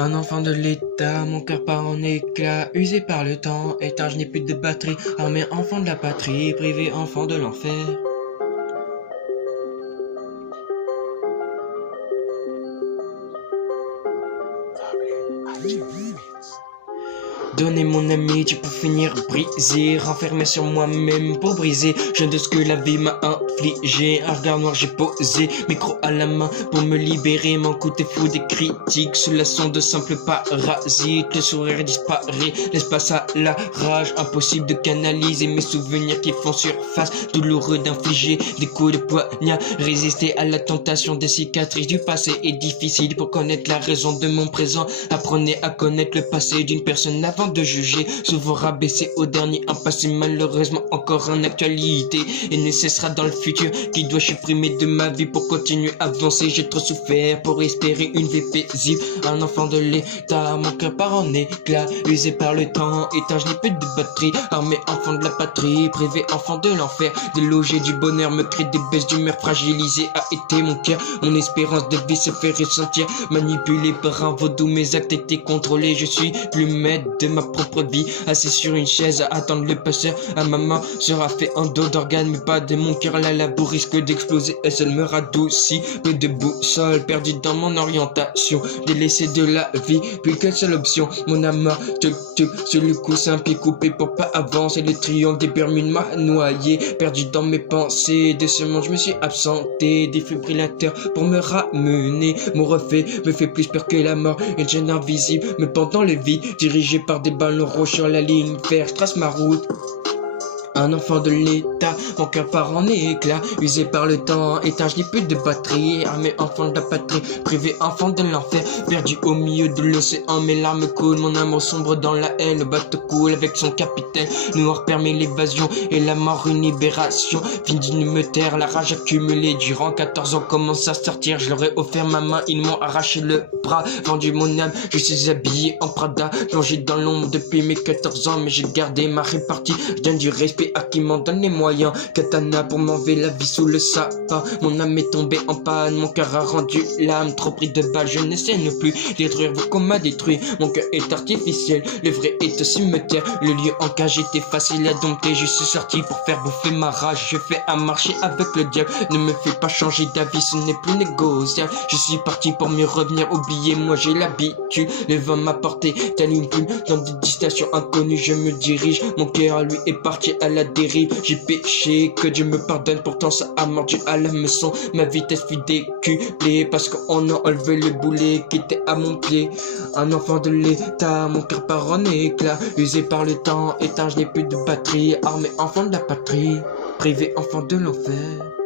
Un enfant de l'État, mon cœur part en éclats, usé par le temps, éteint, je n'ai plus de batterie, armé enfant de la patrie, privé enfant de l'enfer. Donner mon amitié pour finir brisé, renfermé sur moi-même pour briser. Je de ce que la vie m'a infligé. Un regard noir j'ai posé, micro à la main pour me libérer. Mon côté fou des critiques, sous la sonde de simple parasite. Le sourire disparaît, l'espace à la rage. Impossible de canaliser mes souvenirs qui font surface. Douloureux d'infliger des coups de poignard. Résister à la tentation des cicatrices du passé est difficile pour connaître la raison de mon présent. Apprenez à connaître le passé d'une personne avant de juger, souvent rabaissé au dernier, un passé malheureusement encore en actualité et ne cessera dans le futur, qui doit supprimer de ma vie pour continuer à avancer. J'ai trop souffert pour espérer une vie paisible. Un enfant de l'État, mon cœur part en éclats, usé par le temps, éteint, je n'ai plus de batterie, armé enfant de la patrie, privé enfant de l'enfer, délogé du bonheur, me crée des baisses d'humeur, fragilisé a été mon cœur, mon espérance de vie se fait ressentir, manipulé par un vaudou, mes actes étaient contrôlés, je suis plus maître de ma propre vie, assis sur une chaise à attendre le passeur. À ma main sera fait un dos d'organe, mais pas de mon cœur. La boue risque d'exploser et seule me radoucit. Peu de boussole, perdu dans mon orientation, délaissé de la vie, plus qu'une seule option. Mon âme sur le coussin, pied coupé pour pas avancer. Le triangle des Bermudes m'a noyé, perdu dans mes pensées. De ce monde je me suis absenté, défibrillateur pour me ramener. Mon reflet me fait plus peur que la mort, une chaîne invisible me pend dans le vide, dirigé par des ballons rouges sur la ligne verte, je trace ma route. Un enfant de l'État, mon cœur part en éclats, usé par le temps, éteint, je n'ai plus de batterie, armé enfant de la patrie, privé enfant de l'enfer, perdu au milieu de l'océan, mes larmes coulent, mon amour sombre dans la haine, le bateau coule avec son capitaine, noir permet l'évasion et la mort une libération, fini de me taire, la rage accumulée durant 14 ans commence à sortir, je leur ai offert ma main, ils m'ont arraché le bras, vendu mon âme, je suis habillé en Prada, plongé dans l'ombre depuis mes 14 ans, mais j'ai gardé ma répartie, je donne du respect à qui m'en donne les moyens. Katana pour m'enlever la vie sous le sapin. Mon âme est tombée en panne, mon cœur a rendu l'âme. Trop pris de balles, je n'essaie ne plus détruire vous qu'on m'a détruit. Mon cœur est artificiel, le vrai est au cimetière. Le lieu en cage était facile à dompter. Je suis sorti pour faire bouffer ma rage. Je fais un marché avec le diable. Ne me fais pas changer d'avis, ce n'est plus négociable. Je suis parti pour mieux revenir, oubliez-moi, j'ai l'habitude. Le vent m'a porté tel une plume dans des destinations inconnues. Je me dirige, mon cœur lui est parti à la dérive, j'ai péché, que Dieu me pardonne, pourtant ça a mordu à la maison, ma vitesse fut décuplée, parce qu'on a enlevé le boulet qui était à mon pied. Un enfant de l'État, mon cœur part en éclats, usé par le temps, éteint, je n'ai plus de batterie, armé enfant de la patrie, privé enfant de l'enfer.